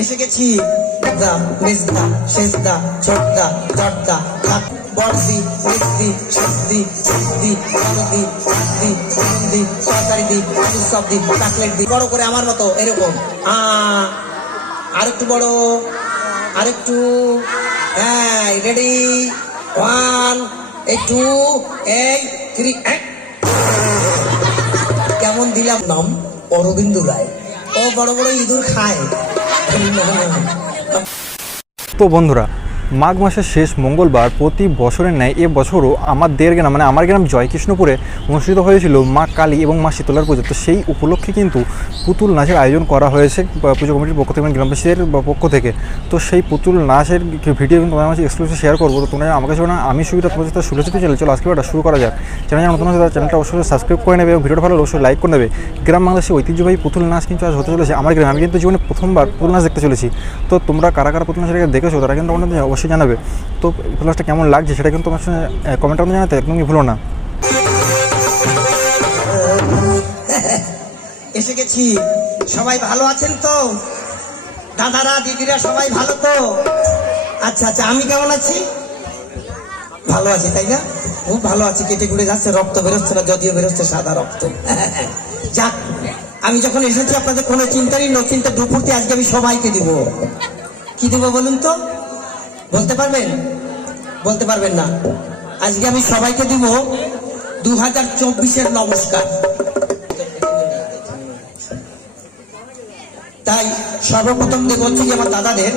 এসে গেছি দা মেজদা শেষদা ছোটদা দরদা বড়দি মিষ্টি সবদি সিদ্ধি হলদি হাদি হলদি তরকারি দি আলু সবদি চকলেট দি বড় করে আমার মতো এরকম আরেকটু বড় আরেকটু হ্যাঁ রেডি 1 2 3 কেমন দিলাম নাম অরবিন্দ রায় ও বড় বড় ইঁদুর খায়। তো বন্ধুরা, মাঘ মাসের শেষ মঙ্গলবার প্রতি বছরের ন্যায় এবছরও আমাদের গ্রাম মানে আমার গ্রাম জয়কৃষ্ণপুরে অনুষ্ঠিত হয়েছিল মা কালী এবং মা শীতলার পুজো। তো সেই উপলক্ষে কিন্তু পুতুল নাচের আয়োজন করা হয়েছে পুজো কমিটির পক্ষ থেকে, গ্রামবাসীদের পক্ষ থেকে। তো সেই পুতুল নাচের ভিডিও কিন্তু তোমাদের মাঝে এক্সক্লুসিভ শেয়ার করবো। তো তোমরা আমার কাছে না আমি সুবিধা তোমাদের সাথে সুলচিত চ্যানেল, চলো আজকে শুরু করা যাক। চ্যানেল নতুন আছে চ্যানেলটা অবশ্যই সাবস্ক্রাইব করে নেবে এবং ভিডিওটা ভালো অবশ্যই লাইক করে নেবে। গ্রাম বাংলাদেশের ঐতিহ্যবাহী পুতুল নাচ কিন্তু আজ হতে চলেছে আমার গ্রামে। আমি কিন্তু জীবনে প্রথমবার পুতুল নাচ দেখতে চলেছি। তো তোমরা কারা কারা পুতুল নাচ দেখেছো তারা কিন্তু আমাদের অবশ্যই জানাবে। তো পুতুল নাচটা কেমন লাগছে সেটা কিন্তু তোমার সঙ্গে কমেন্ট করে জানাতে একদমই ভুলো না। এসে গেছি, সবাই ভালো আছেন তো? দাদারা দিদিরা সবাই ভালো তো? আচ্ছা আচ্ছা, আমি কেমন আছি? ভালো আছি তাই না? খুব ভালো আছি। কেটে কুটে যাচ্ছে, রক্ত বেরোচ্ছে না, যদিও বেরোচ্ছে সাদা রক্ত। যাক, আমি যখন এসেছি আপনাদের কোনো চিন্তা নেই, চিন্তা দুপুরতে আজকে আমি সবাইকে দিব। কি দিব বলুন তো? বলতে পারবেন? বলতে পারবেন না। আজকে আমি সবাইকে দিব 2024-এর নমস্কার। তাই সর্বপ্রথম দেব হচ্ছে যে আমার দাদাদের।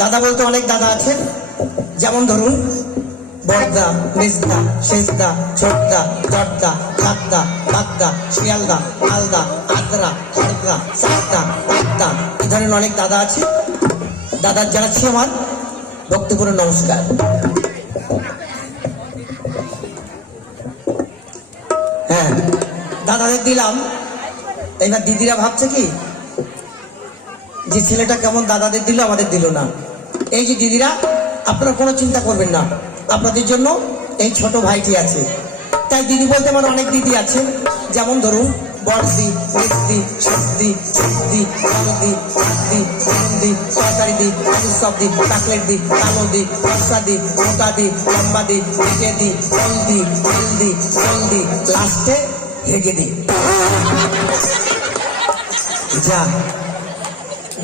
দাদা বলতে অনেক দাদা আছেন, যেমন ধরুন বড়দা, মেজদা, শেষদা, ছোটদা, দরদা, কাকদা, বাগদা, শিয়ালদা, আলদা, আদ্রা, খড়দা, সাকদা, বাগদা, এই ধরনের অনেক দাদা আছে। দাদার জানাচ্ছি আমার ভক্তিপূর্ণ নমস্কার। হ্যাঁ, দাদাদের দিলাম। এইবার দিদিরা ভাবছে কি যে ছেলেটা কেমন দাদাদের দিল আমাদের দিল না। এই যে দিদিরা, আপনারা কোনো চিন্তা করবেন না, আপনাদের জন্য এই ছোট ভাইটি আছে। তাই দিদি বলতে আমার অনেক দিদি আছে, যেমন ধরুন বড়দি মিষ্টি সবদি সিদ্ধি হলদি হাদি হলদি তরকারি দি আলু সবদি চকলেট দি কালো দি ফর্সা দি মোটা দি লম্বা দি হেঁটে দি হলদি হলদি হলদি লাস্টে হেগে দি। যা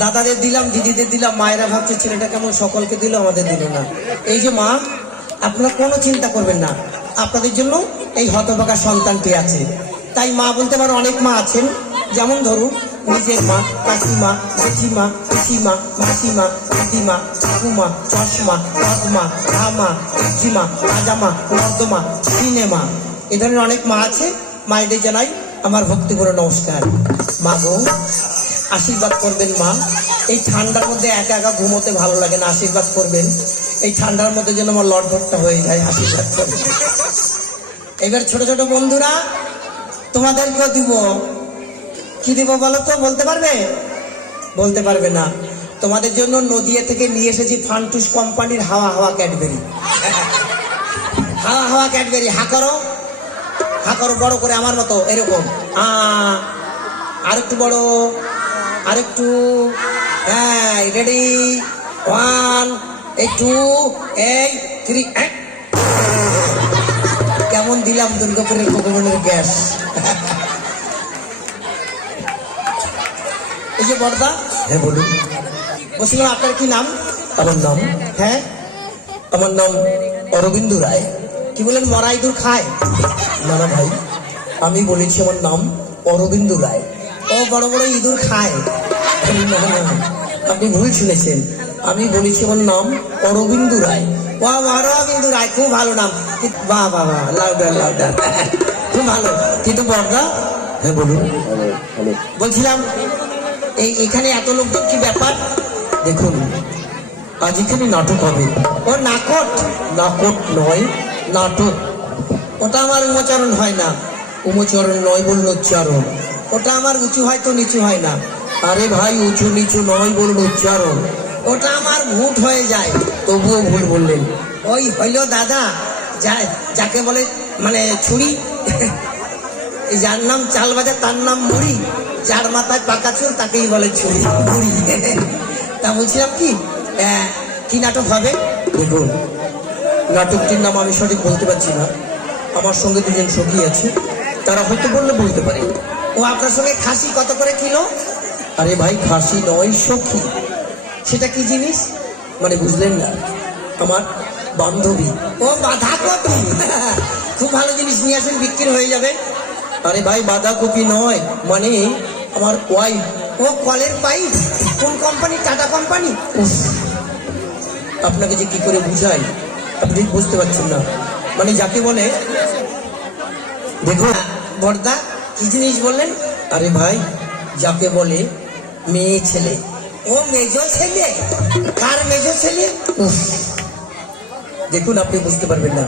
দাদাদের দিলাম, দিদিদের দিলাম, মায়েরা ভাবছে ছেলেটা কেমন সকলকে দিল আমাদের দিল না। এই যে মা, আপনারা কোনো চিন্তা করবেন না, আপনাদের জন্য এই হতভাগা সন্তানটি আছে। তাই মা বলতে আমার অনেক মা আছেন, যেমন ধরুন নিজের মা, কাকিমা, জেঠিমা, পিসিমা, মাসিমা, দিদিমা, ঠাকুমা, চশমা, কাকমা, রামা, ইজিমা, রাজামা, নর্দমা, সিনেমা, এ ধরনের অনেক মা আছে। মায়েদের জানাই আমার ভক্তিপূর্ণ নমস্কার। মা গো, আশীর্বাদ করবেন মা। এই ঠান্ডার মধ্যে একা একা ঘুমোতে ভালো লাগে না, আশীর্বাদ করবেন। এই ঠান্ডার মধ্যে যেন আমার লটভটটা হয়ে যায়, আশীর্বাদ করবেন। এবার ছোট ছোট বন্ধুরা, তোমাদেরকেও দিব। কি দিব বলো তো? বলতে পারবে? বলতে পারবে না। তোমাদের জন্য নদিয়া থেকে নিয়ে এসেছি ফান্টুস কোম্পানির হাওয়া হাওয়া ক্যাডবেরি। হাওয়া হাওয়া ক্যাডবেরি। হা করো, হা করো বড় করে আমার মতো এরকম। আরেকটু বড়, আরেকটু হ্যাঁ রেডি 1 2 3 কেমন দিলাম দুর্গাপুরের কোকোমনের গ্যাস। এই যে বড়দা। হ্যাঁ বলুন। বলছিলাম আপনার কি নাম? আমার নাম, হ্যাঁ আমার নাম অরবিন্দ রায়। কি বলেন, মরা ইঁদুর খায়? না না ভাই, আমি বলেছি আমার নাম অরবিন্দ রায়। ও বড় বড় ইঁদুর খায়? আপনি ভুল শুনেছেন, আমি বলেছি আমার নাম অরবিন্দ রায়। অরবিন্দ রায়, খুব ভালো নাম। বাহ বাহ বাহ, লাউডার লাউডার, খুব ভালো। কিন্তু বড়দা। হ্যাঁ বলুন। বলছিলাম এখানে এত লোকজন, কি ব্যাপার? দেখুন, আজ এখানে নাটক হবে। ও নাকট? নাকট নয়, নাটক। ওটা আমার উচ্চারণ হয় না। উচ্চারণ নয় বলুন, উচ্চারণ। ওটা আমার উঁচু হয় তো নিচু হয় না। আরে ভাই, উঁচু নিচু নয় বলুন, উচ্চারণ। ওটা আমার ভুট হয়ে যায়, তবুও ভুল বললেন। ওই হইল দাদা, যাকে বলে মানে ছুরি, যার নাম চাল বাজে তার নাম মুড়ি, যার মাথায় পাকা চুল তাকেই বলে ছুরি মুড়ি। বলছিলাম কি কি নাটক হবে? দেখুন, নাটকটির নাম আমি সঠিক বলতে পারছি না। আমার সঙ্গে দুজন সখী আছে, তারা হয়তো বললে বলতে পারে। ও আপনার সঙ্গে খাসি কত করে কিলো? আরে ভাই, খাসি নয়, সখী। সেটা কি জিনিস মানে বুঝলেন না? আমার বান্ধবী। ও বাঁধাকপি। খুব ভালো জিনিস নিয়ে আসেন, বিক্রি হয়ে যাবে। আরে ভাই, বাঁধাকপি নয়, মানে আমার ওয়াইফ। ও কলের পাইপ। কোন কোম্পানি? Tata company. আপনাকে যে কি করে বুঝাই, আপনি ঠিক বুঝতে পারছেন না। মানে যাকে বলে, দেখুন বর্দা, কি জিনিস বললেন? আরে ভাই, যাকে বলে মেয়ে ছেলে। ও মেজো ছেলে? কার মেজো ছেলে? দেখুন, আপনি বুঝতে পারবেন না।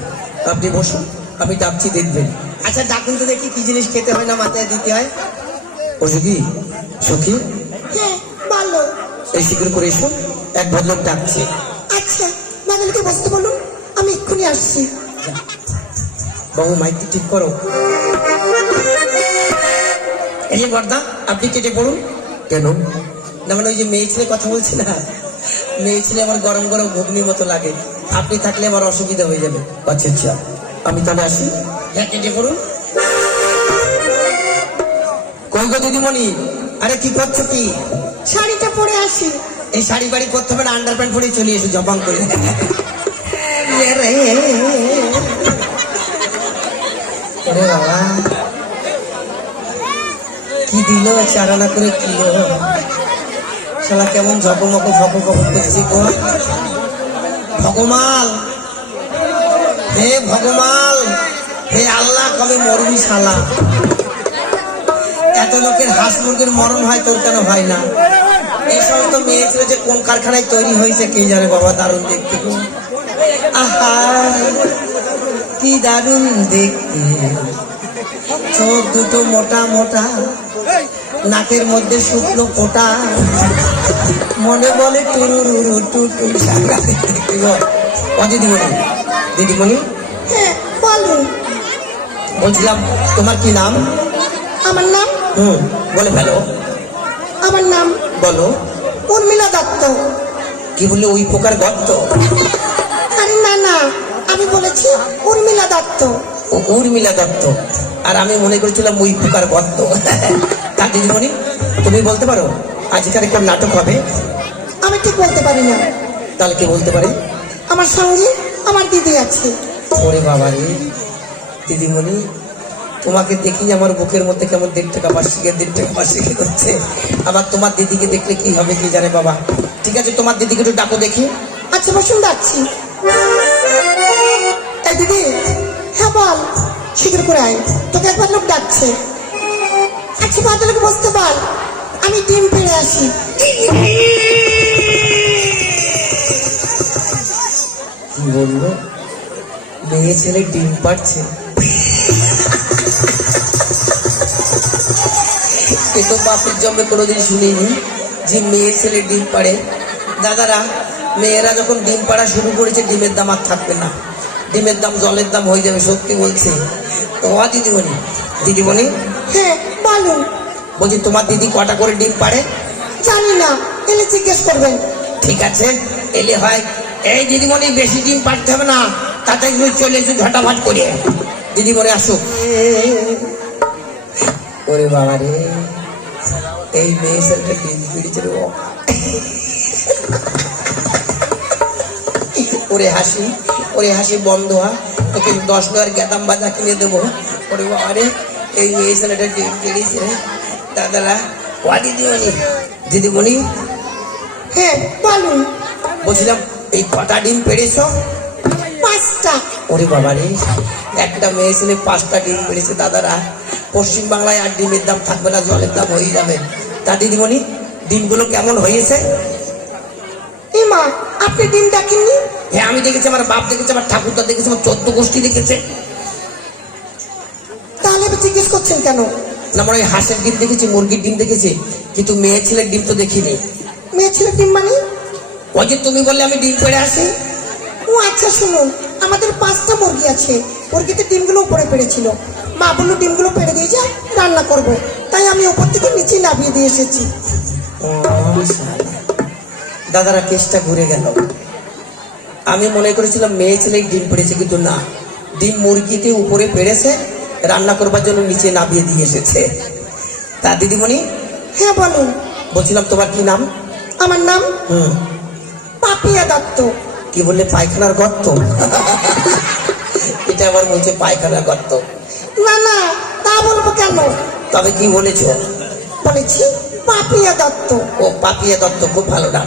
আপনি বসুন, আমি ডাকছি, দেখবেন। আচ্ছা ডাকুন তো দেখি, কি জিনিস খেতে হয় না মাথায় দিতে হয়? ও সখী, সখী। হ্যাঁ ভালো। এই শীঘ্র করে এসো, এক ভদ্রলোক ডাকছে। আচ্ছা, বাদলকে বসতে বলুন, আমি এক্ষুনি আসছি। বাবু, মাইকটি ঠিক করো। এই যে বর্দা, আপনি কেটে পড়ুন। কেন? না মানে ওই যে মেয়ে ছেলে কথা বলছি না, মেয়ে ছেলে আমার গরম গরম ঘুগনির মতো লাগে। আপনি থাকলে আমার অসুবিধা হয়ে যাবে। আচ্ছা আচ্ছা, আমি তাহলে আসি। হ্যাঁ, কেটে পড়ুন। কই গো দিদিমণি? আরে কি করছো কি? শাড়িটা পরে আসি। এই শাড়ি বাড়ি করতে হবে না, আন্ডার প্যান্ট পরে চলে এসো জপাং করে। আরে বাবা, কি দিল চারানা করে কিলো। শালা কেমন ঝকমক করছি গো। ভগবান, হে ভগবান, হে আল্লাহ, কবে মরবি শালা? এত লোকের হাঁস মুরগির মরণ হয়, তোর কেন হয় না? এই সমস্ত মেয়ে ছিল যে কোন কারখানায় তৈরি হয়েছে কে জানে বাবা। দারুণ দেখতে গো। আহা, কি দারুণ দেখতে। চোখ দুটো মোটা মোটা, নাকের মধ্যে শুকনো ফোটা, মনে বলে টুরুরু টুটু। দিদিমণি, দিদিমণি। হ্যাঁ বলুন। বলছিলাম, তোমার কি নাম? আমার নাম? বলে ফেলো। আমার নাম? বলো। উর্মিলা দত্ত। কি বললে? ওই পোকার গর্ত? আরে না না, আমি বলেছি উর্মিলা দত্ত। ও উর্মিলা দত্ত, আর আমি মনে করেছিলাম ওই পোকার গর্ত। তা দিদিমণি, তুমি বলতে পারো আজকাল কোন নাটক হবে? আমি ঠিক বলতে পারি না। তাহলে কে বলতে পারে? আমার সঙ্গে আমার দিদি আছে। ওরে বাবা রে, দিদিমণি, তোমাকে দেখি আমার বুকের মধ্যে কেমন 1.5 টাকা বার্ষিকে করছে। আবার তোমার দিদিকে দেখলে কি হবে কি জানে বাবা। ঠিক আছে, তোমার দিদিকে একটু ডাকো দেখি। আচ্ছা বসুন, ডাকছি। এই দিদি। হ্যাঁ বল। শীঘ্র করে আয়, তোকে একবার লোক ডাকছে। আচ্ছা বাদলকে বসতে বল, আমি ডিম পেড়ে আসি। কি বললো? মেয়ে ছেলে ডিম পাড়ছে? এ তো বাপের জন্মে কোনোদিন শুনিনি যে মেয়ে ছেলে ডিম পাড়ে। দাদারা, মেয়েরা যখন ডিম পাড়া শুরু করেছে, ডিমের দাম আর থাকবে না। ডিমের দাম জলের দাম হয়ে যাবে, সত্যি বলছে। তো দিদিমণি, দিদিমণি। হ্যাঁ বলুন। বলছি, তোমার দিদি কটা করে ডিম পাড়ে? জানি না, এলে জিজ্ঞেস করবেন। ঠিক আছে, এলে হয়। এই দিদিমণি, বেশি ডিম পাড়তে হবে না, তাতে চলে এসে ঝটাফট করে। দিদিমণি আসুক। ওরে বাবা রে, এই মেয়ে ছেলেটা ডিম পিড়েছে রে। ওরে হাসি, ওরে হাসি বন্ধ হয়, তোকে 10 টাকার গেদাম বাজা কিনে দেবো। ওরে বাবা রে, এই মেয়ে ছেলেটা ডিম পেড়েছে। দাদারা, ওয়া দিদিমণি, দিদিমণি। হ্যাঁ বলুন। বলছিলাম, এই কটা ডিম পেড়েছ? 5টা। ওরে বাবা রে, একটা মেয়ে ছেলে 5টা ডিম পেড়েছে। দাদারা, পশ্চিমবাংলায় আর ডিমের দাম থাকবে না, জলের দাম হয়ে যাবে। তা দিদিমণি, ডিমগুলো কেমন হয়েছে? মা, আপনি ডিম দেখেননি? হ্যাঁ আমি দেখেছি, আমার বাপ দেখেছে, আমার ঠাকুরদা দেখেছে, আমার 14 গোষ্ঠী দেখেছে। তাহলে জিজ্ঞেস করছেন কেন? না, মানে ওই হাঁসের ডিম দেখেছি, মুরগির ডিম দেখেছি, কিন্তু মেয়ে ছেলের ডিম তো দেখিনি। মেয়ে ছেলের ডিম মানে? ওই যে তুমি বললে আমি ডিম পেড়ে আসি। ও আচ্ছা, শুনুন, আমাদের 5টা মুরগি আছে। মুরগিতে ডিমগুলো উপরে পেড়েছিল। মা বললো ডিমগুলো পেড়ে দিয়ে যা, রান্না করব। তাই আমি ওপর থেকে নিচে নামিয়ে দিয়ে এসেছি। দাদারা কেসটা ঘুরে গেল। আমি মনে করেছিলাম মেয়ে ছেলে ডিম পেড়েছে, কিন্তু না, ডিম মুরগিকে উপরে পেড়েছে, রান্না করবার জন্য নিচে নামিয়ে দিয়ে এসেছে। তা দিদিমণি, হ্যাঁ বলুন। বলছিলাম তোমার কি নাম? আমার নাম পাপিয়া দত্ত। কি বললে? পায়খানার গর্ত? এটা আবার বলছে পায়খানার গর্ত। না না, তা বলবো কেন? তবে কি বলেছো? বলেছি পাপিয়া দত্ত। ও পাপিয়া দত্ত, খুব ভালো নাম।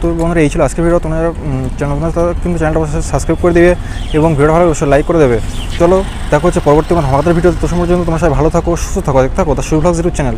তো বন্ধুরা, এই ছিল আজকের ভিডিও। তোমরা কিন্তু চ্যানেলটা অবশ্যই সাবস্ক্রাইব করে দেবে এবং ভিডিও ভালো অবশ্যই লাইক করে দেবে। চলো দেখা হচ্ছে পরবর্তী কোনো আমাদের ভিডিও। তো সময় জন্য তোমার সাথে ভালো থাকো, সুস্থ থাকো, দেখতে থাকো the Shubh blogs YouTube channel.